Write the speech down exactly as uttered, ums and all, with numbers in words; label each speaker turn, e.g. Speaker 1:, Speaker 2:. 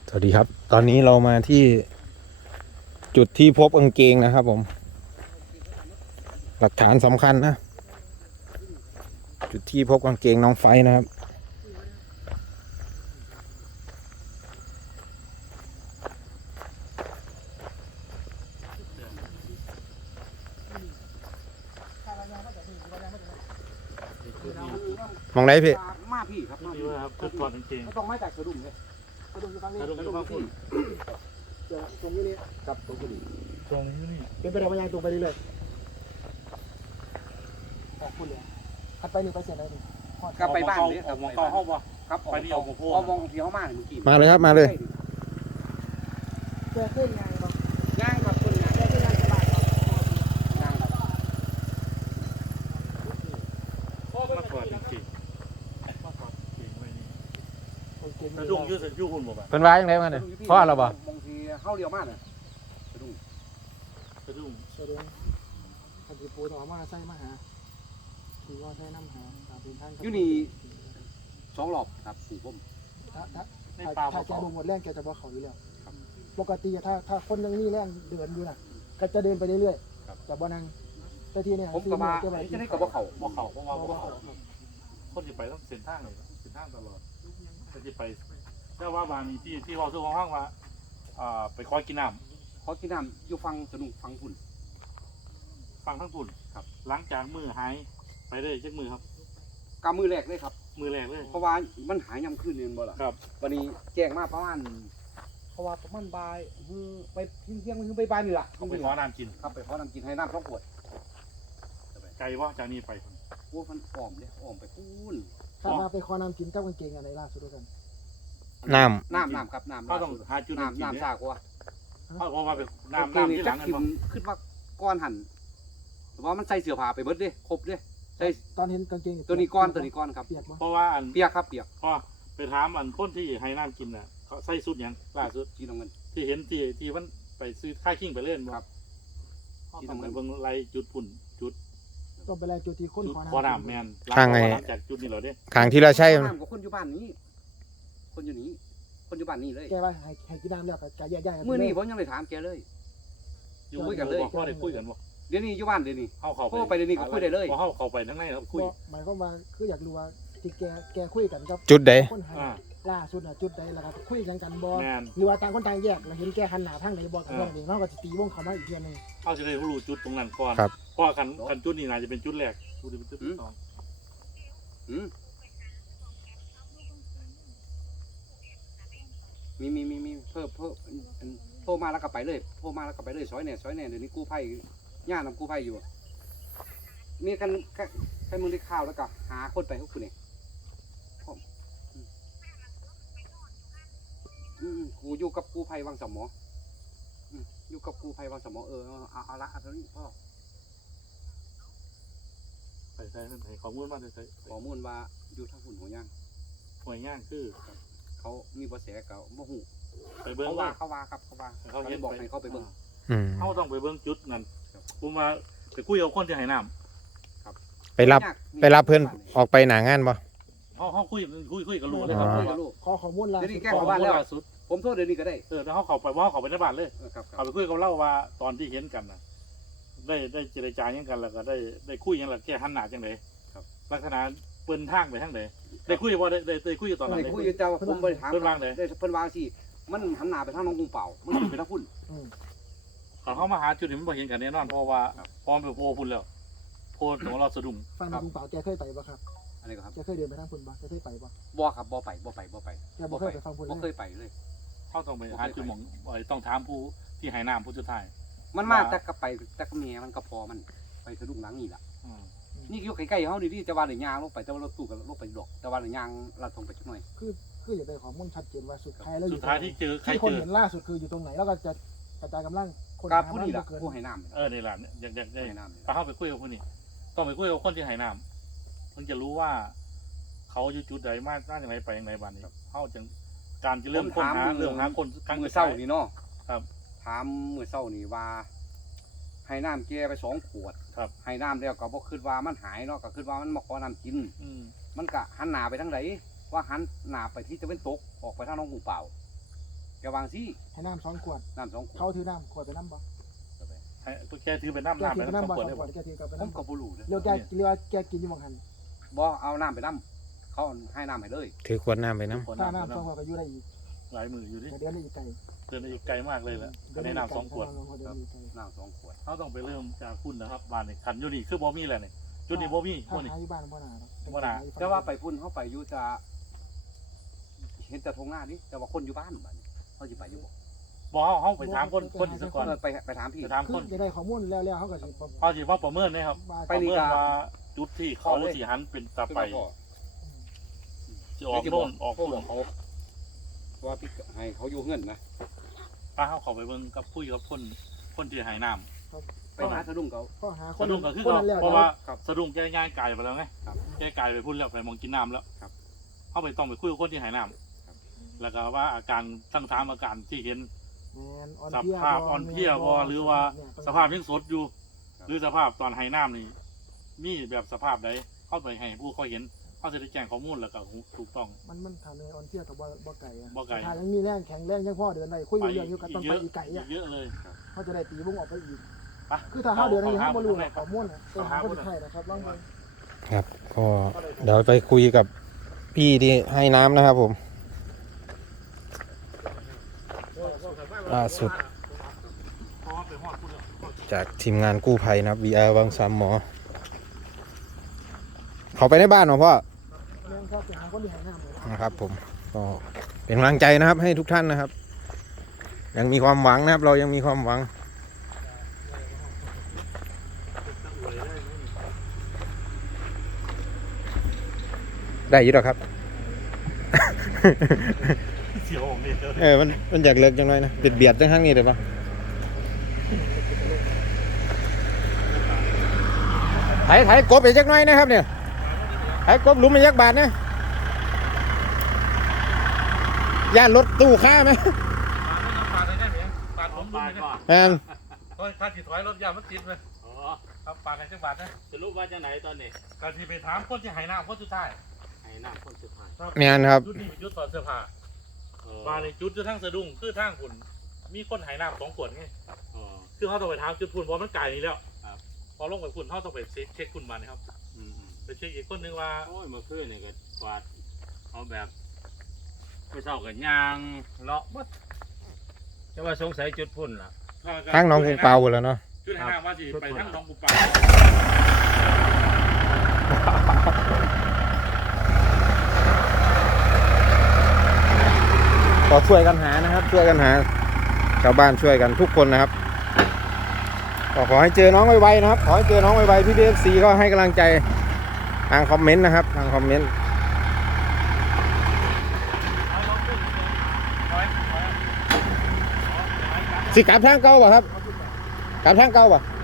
Speaker 1: สวัสดีครับตอนนี้เรามาที่จุดที่พบกางเกงนะครับผมหลักฐานสำคัญนะจุดที่พบกางเกงน้องไฟนะครับมองไหนพี่
Speaker 2: มาพี่ครับมาพี่
Speaker 3: ครับจุดถอดกางเกง
Speaker 2: ต้องมาจากสะดุ้งเลยสะดุ้งอยู่ฝั่งนี้สะดุ้งอยู่ฝั่งนี้เจอตรงนี้นี่กับตรงนี้
Speaker 3: ตรงนี้นี่
Speaker 2: เป็นไปได้ไหมยังตรงไปเรื่อยๆออกคุณเลยขัดไปหนึ่งไปเสร็จแล้วนี่กลับไปบ้านเลยครับ
Speaker 3: มองเข้าห้องบ่
Speaker 2: ครับ
Speaker 3: ไปที่ออกโค้ง
Speaker 2: มองที่เขามาเมื่อกี้
Speaker 1: มาเลยครับมาเลย
Speaker 2: เจอขึ้นงานบ่งานครับคุณงานเจอขึ้นงานสบายครับงานครับ
Speaker 3: มาถอดกางเกงมาถอดกางเกงไว้นี่สะดุ้งยืดสะดุ้งหุ่นบ่บ่
Speaker 1: เป็นว้าอย่างไรมาเนี่ยพ่อเราบ่
Speaker 2: บางทีเข้าเดียวมากเนี่ยสะดุ้ง
Speaker 3: สะดุ้ง
Speaker 2: สะดุ้งคันที่ปูถอมาใส่มาหาคือว่าใส่น้ำหาเป็นทางอยู่นี่สองรอบครับสี่ผมถ้าถ้าถ้าถ้าแกลงหมดแรงแกจะบ่เขาอยู่แล้วปกติถ้าถ้าคนยังนี่แรงเดินอยู่น่ะก็จะเดินไปเรื่อยๆจะบ่นั่งแต่ทีเนี่ยผมก็มาจะได้กับบ่เขา
Speaker 3: บ่เขาเพราะว่าบ่เขาคนที่ไปต้องเส้นทางเลยเส้นทางตลอดจะที่ไปแต่ว่าบางมีที่ที่เราซื้อของห้างว่าอ่าไปคอยกินน้
Speaker 2: ำขอกินน้ำอยู่ฟังสนุกฟังฝุ่น
Speaker 3: ฟังทั้งฝุ่นครับหลังจากมือหายไปได้จักมือครับ
Speaker 2: กำมือแรกเลยครับ
Speaker 3: มือแรกเลย
Speaker 2: เพราะว่ามันหายยำขึ้นเงินบ่ล่ะ
Speaker 3: ครับ
Speaker 2: วันนี้แจ้งมาประมาณเพราะว่าประมาณบ่ายไปเที่ยงเที่ยงคือไปบ่ายนี่แหละ
Speaker 3: เขาไปขอน้ำกิน
Speaker 2: ครับไปขอน้ำกินให้น้ำท้องปวด
Speaker 3: ไกลว่าจากนี้ไป
Speaker 2: โอ้มันอ้อมเนี่ยอ้อมไปพูนถ้ามาไปขอน้ำกินเจ้ากางเกงอะไรล่าสุดด้วยกัน
Speaker 1: น้
Speaker 2: ำน้ำน้ำครับน้ำ
Speaker 3: เขาต้องหาจุด
Speaker 2: น้ำน้ำซากว่า
Speaker 3: เขาบอกว่าเป็นน้ำน้ำที่หลังกัน
Speaker 2: ขึ้นว่าก้อนหั่นแต่ว่ามันใส่เสื้อผ้าไปเบิดดิครบดิใส่ตอนเห็นกางเกงตัวนี้ก้อนตัวนี้ก้อนครับเปียก
Speaker 3: เพราะว่าอัน
Speaker 2: เปียกครับเปียก
Speaker 3: พอไปถามอันคนที่ให้น้ำกินน่ะเขาใส่สุดอย่างล่าสุด
Speaker 2: ที่น้ำเงิน
Speaker 3: ที่เห็นที่ที่มันไปซื้อค่ายขิงไปเล่นครับที่น้ำเงินเบิ่งไล่จุดฝุ่นจุด
Speaker 2: ต้องไปไล่จุดที่คน
Speaker 3: ขอน้ำแมน
Speaker 1: ข้างไง
Speaker 3: จากจุดนี้เหรอเนี่ย
Speaker 1: ข้างที่เราใช่
Speaker 2: น้ำกับคนอยู่บ้านนี้คนอยู่นี้คนอยู่บ้านนี้เลยแกว่าให้ให้กินน้ำแล้วแกแย่ๆเมื่อนี้ผมยังไม่ถามแกเลย
Speaker 3: อยู่คุยกันเลยพ่อได้คุยกันบ่
Speaker 2: เดี๋ยวนี้อยู่บ้านเดี๋ยวนี้
Speaker 3: เข้าเข้า
Speaker 2: ไปเดี๋ยวนี้ก็คุยได้เลย
Speaker 3: พอเข้าเข้าไปทั้งในครับคุย
Speaker 2: หมายความว่าคืออยากรู้ว่าที่แกแกคุยกันกับ
Speaker 1: จุดใด
Speaker 2: ล่าสุดน่ะจุดใดแล้วก็คุยกันกันบ่หรือว่าต่างคนต่างแยกเราเห็นแกหันหน้าทางไหนบ่กันเองเนาะก็จะตีวงเข้ามาอีกเทื่อนึง
Speaker 3: เขาจะได้รู้จุดตรงนั้นก่อนเพราะคันคันจุดนี้น่าจะเป็นจุดแรกจุดที่เป็นจุดที่สอง
Speaker 2: อืมมีมีมีมีเพิ่มเพิ่มโทรมาแล้วก็ไปเลยโทรมาแล้วก็ไปเลยซอยเนี่ยซอยเนี่ยเดี๋ยวนี้กู้ภัยย่านำกู้ภัยอยู่มีกันใครมึงได้ข้าวแล้วก็หาคนไปให้คุณเนี่ยกูอยู่กับกู้ภัยวังสมออยู่กับกู้ภัยวังสมอเออเอาเอาละเอาเนี้พ่อ
Speaker 3: ใส่ใส่ใส่ข้อมูลมาใส่
Speaker 2: ข้อมูลว่าอยู่ทางหุ่นหัวย่าง
Speaker 3: หัวย่างคือ
Speaker 2: เขามีบาแสเก่าโมหู
Speaker 3: ไปเบิ้ง
Speaker 2: เขาว่าเขาว่าครับเขาว่าเขาเห็นบอกให้เขาไปเบิ้ง
Speaker 3: เขาต้องไปเบิ้งจุดนั้นผมมาไปคุยกับคนที่ให้น้
Speaker 1: ำครับไปรับไปรับเพื่อนออกไปหนางานบ่
Speaker 3: เขาเขาคุยคุยคุยกับลูกเลยครับ
Speaker 2: ขอข้อมูลละเดี๋ยวนี้แก้ข้อมูลแล้วผมโทษเดี๋ยวนี้ก็ได้
Speaker 3: เออแล้วเขาเขาไปว่าเขาไปในบ้านเลยเขาไปคุยกับเล่าว่าตอนที่เห็นกันนะได้ได้เจรจาอย่างกันแล้วก็ได้ได้คุยอย่างไรแก้หันหน้าจังเลยลักษณะเปิ้นทางไปทางไหนได้คุยว่าได้ได้คุยตอนนั้น
Speaker 2: ได้คุยเจ้าผมไปถามเพิ่นวางเลยได้เพิ่นวางสิมันหันหน้าไปทางน้องกุ้งเป่ามันเป็นทางพุ่น
Speaker 3: เขาเข้ามาหาจุดนี้มันบ่เห็นกันแน่นอนเพราะว่าพร้อมไปโพพุ่นแล้วโพของเราสะดุ้ง
Speaker 2: ฟังน้องกุ้งเป่าแกเคยไปบ่ครับอะไรครับแกเคยเดินไปทางพุ่นบ่แกเคยไปบ่บ่ครับบ่ไปบ่ไปบ่ไปแกบ่เคยไปฟังพุ่นบ่เคยไปเลย
Speaker 3: เขาต้องไปหาจุดหม่องต้องถามผู้ที่ให้น้ำผู้สุดท้าย
Speaker 2: มันมาแต่ก็ไปแต่ก็เมียมันก็พอมันไปสะดุ้งหลังนี่แหละนี่อยู่ใกล้ๆเขาดีๆจะว่าหรือยางลงไปแต่ว่ารถตู้กับรถไปดอกแต่ว่าหรือยางเราตรงไปสักหน่อยคือคืออยากได้ข้อมูลชัดเจนว่าสุดท้ายแล้ว
Speaker 3: สุดท้ายที่เจอใคร
Speaker 2: ที่คนเห็นล่าสุดคืออยู่ตรงไหนแล้วก็จะกระจายกำลังคนหาผู้นี่แหละผู้ให้น้ำ
Speaker 3: เออในหลานอยากอยากได้น้ำถ้าเข้าไปคุยกับผู้นี่ต้องไปคุยกับคนที่ให้น้ำเพิ่งจะรู้ว่าเขาอยู่จุดใดมากน่าจะไหนไปอย่างไรบ้านนี้เขาจะการจะเริ่มค้นหาเรื่องหาคน
Speaker 2: ครั้งเมื่อเช้านี่เนาะครับถามเมื่อเช้านี่ว่าให้น้ำแกไปสองขวด
Speaker 3: ครับ
Speaker 2: ให้น้ำแล้วก็บอกคิดว่ามันหายเนาะก็คิดว่ามันมาขอน้ำกินมันกะหันหน้าไปทางไหนว่าหันหน้าไปที่จะเป็นตกออกไปทางน้องกุ้งเป่า
Speaker 4: แกวางซี่
Speaker 2: ให้น้ำสองขวด
Speaker 4: น้ำสองขว
Speaker 2: เขา
Speaker 4: ด
Speaker 2: ถือน้ำขวดไปน้ำบ่
Speaker 3: ให้แกถือเป็นน้ำ
Speaker 2: แก
Speaker 3: น้ำ
Speaker 2: ถื
Speaker 3: ไป
Speaker 2: อไป
Speaker 3: แล้ว
Speaker 2: น้ำ
Speaker 3: ต้อง
Speaker 2: บ่
Speaker 3: เปิด
Speaker 2: สอ
Speaker 3: ได้
Speaker 2: งขวดแกถือกลับไป
Speaker 4: ผม
Speaker 2: น้ำ
Speaker 4: กับบุรุษ
Speaker 2: เรือแกเรือแกกินอยู่บางหัน
Speaker 4: บ่เอาน้ำไปน้ำเขาให้น้ำให้เลย
Speaker 1: ถือขวดน้ำไปน้
Speaker 2: ถ้าน้ำสองขวดก็อยู่ได้อีก
Speaker 3: หลายมืออยู่ดิ
Speaker 2: เดือนได้อีกไก่
Speaker 3: เดินได้อีกไกลมากเลยแหละอันนี้น้ำสองขวด
Speaker 2: เดือนได้อีกไก่
Speaker 4: น้ำสองขวด
Speaker 3: เขาต้องไปเริ่มจากคุณนะครับบ้านนี่ขันอยู่นี่คือบ่มีแหละนี่จุดนี้บ่มี
Speaker 2: ถ้า
Speaker 3: พวกนี้
Speaker 2: หาอยู่บ้านบ่หนาหรอก
Speaker 3: บ่หนา
Speaker 4: แต่ว่าไปพุ่นเขาไปอยู่จะเห็นแต่ทงหน้านี่แต่ว่าคนอยู่บ้านบ้านเขาจะไปอยู่บ่
Speaker 3: บ่เฮาเฮาไปถามคนคนที่สกอน
Speaker 4: เออไปไปถามพี่
Speaker 3: ไปถาม
Speaker 2: คื
Speaker 3: ค
Speaker 2: อน จะได้ข้อมูลแล้วๆเขาก็สิ
Speaker 3: เขาสิว่าประเมินนะครับ
Speaker 2: ว่า
Speaker 4: ไป
Speaker 3: ประ
Speaker 4: นี่
Speaker 3: เมิน
Speaker 4: ก็
Speaker 3: ว่าจุดที่เขาสิหันเป็นตาไปสิออกโน่นออก
Speaker 4: พว
Speaker 3: พุ่
Speaker 4: ก
Speaker 3: น
Speaker 4: เขาว่าพี่ให้เขาอยู่เงินนะ
Speaker 3: ป้าเฮาเข้าไปเบิ่งกับคุยกับคนคนที่ให้น้ำ
Speaker 4: ไปหาสะดุ้งเขา
Speaker 2: ก็หาค
Speaker 3: สะ
Speaker 2: น
Speaker 3: ดุ้งก็คือ
Speaker 2: คน
Speaker 3: เขา
Speaker 2: นั้นแล้ว
Speaker 3: เพราะว่า
Speaker 4: ครับ
Speaker 3: สะดุ้งแกง่ายไกลไปแล้วไง
Speaker 4: ครับ
Speaker 3: แกไกลไปพุ่นแล้วไปมองกินน้ำแล้ว
Speaker 4: ครับ
Speaker 3: เขาไปต้องไปคุยกับคนที่ให้น้
Speaker 4: ครับ
Speaker 3: ำแล้วก็ว่าอาการตั้งถามอาการที่เห็น
Speaker 2: แม่นอ่อน
Speaker 3: ส
Speaker 2: เพลีย
Speaker 3: ภาพอ่อนเพลียบ่หรือว่าสภาพยังสดอยู่ หรือสภาพตอนให้น้ำนี่มีแบบสภาพใดเข้าไปให้ผู้เขาเห็นเขาจะได้แจ้งข้อมูลแล้วก็ถูกต้อง
Speaker 2: มันมันทำให้อ่อนเพลียกับบ่บ่ไก่อะ
Speaker 3: บ่ไก่
Speaker 2: ถ้ายังมีแรงแข็งแรงยังพอเดินได้คุย
Speaker 3: ไป
Speaker 2: รู้เรื่องอยู่กับต้องไปอีกไก่อะ
Speaker 3: เยอะเลย
Speaker 2: เขาจะได้ตีวงออกไปอีก
Speaker 3: ไป
Speaker 2: คือถ้าเขาเดินได้
Speaker 3: เอา
Speaker 2: เขาบ่รู้หรอก
Speaker 3: เอา
Speaker 2: ข้อมูลอะไปหา
Speaker 3: เอา
Speaker 2: คนไข้นะครับลองไป
Speaker 1: ำครับก็เดี๋ยวไปคุยกับพี่ที่ให้น้ำนะครับผมล่าสุดจากทีมงานกู้ภัยนะครับ วี อาร์ วังสามหมอ เขาไปในบ้านเหรอพ่อ
Speaker 2: แม่นครับไปหาคนที่ให้น้ำเลย
Speaker 1: นะครับผมก็เป็นกำลังใจนะครับให้ทุกท่านนะครับ ยังมีความหวังนะครับ เรายังมีความหวัง ได้อยุดหรอครับ
Speaker 3: เสียวของนี่
Speaker 1: เออมันมันอยากเลิกจังเลยนะเบียดเบียดจังข้างนี้เลยปะไถไถกบอีกจักหน่อยนะครับเนี่ยไถกบหลุมมันยักบาทนะย่านรถตู้ค่าไหม
Speaker 3: ปาดได้ไหมปาดผมปาดก่อน
Speaker 1: แมน
Speaker 3: โอ้ยค่าสิถอยรถยามันติดเลยอ๋อครับปาดไหนจังบาทนะ
Speaker 5: จะรู้ว่าจะไหนตอนนี้
Speaker 3: การที่ไปถามคนที่ให้น้ำคนสุดท้าย
Speaker 5: ไอ้น้ำคนสุดท้าย
Speaker 1: แมนครับ
Speaker 3: จุดนี้เป็นจุดต่อดเสื้อผ้า
Speaker 5: เออ
Speaker 3: มาในจุดจุดทั้งสะดุ้งคือทางฝุ่นมีคนให้น้ำสองขวดไง
Speaker 5: เออ
Speaker 3: คือเขาต้องไปถามจุดฝุ่นเพราะมันไกลนี่แล้ว
Speaker 5: ครับ
Speaker 3: พอลงไปฝุ่นเขาต้องไปเช็คเช็คฝุ่นมานะครับ
Speaker 5: อืมอืม
Speaker 3: ไปเช็คอีกคนนึงว่า
Speaker 5: โอ้ยเมื่อคืนนี่ก็กวาดเอาแบบไม่เท่ากับยางเลาะหมดจะว่าสงสัยจุดพุ่นล่ะ
Speaker 1: ทางหน้องคงเปล่าหมดแล้วเนาะ
Speaker 3: จุดให้น้ำว่าสิไปทางหน้องกุปา
Speaker 1: ก็ช่วยกันหานะครับ ช่วยกันหาชาวบ้านช่วยกันทุกคนนะครับก็ขอให้เจอน้องไวๆนะครับ ขอให้เจอน้องไวๆพี่บีเอฟซีก็ให้กำลังใจทางคอมเมนต์นะครับ ทางคอมเมนต์สิกลับทางเก่าป่ะครับกลับทางเก่าป่ะ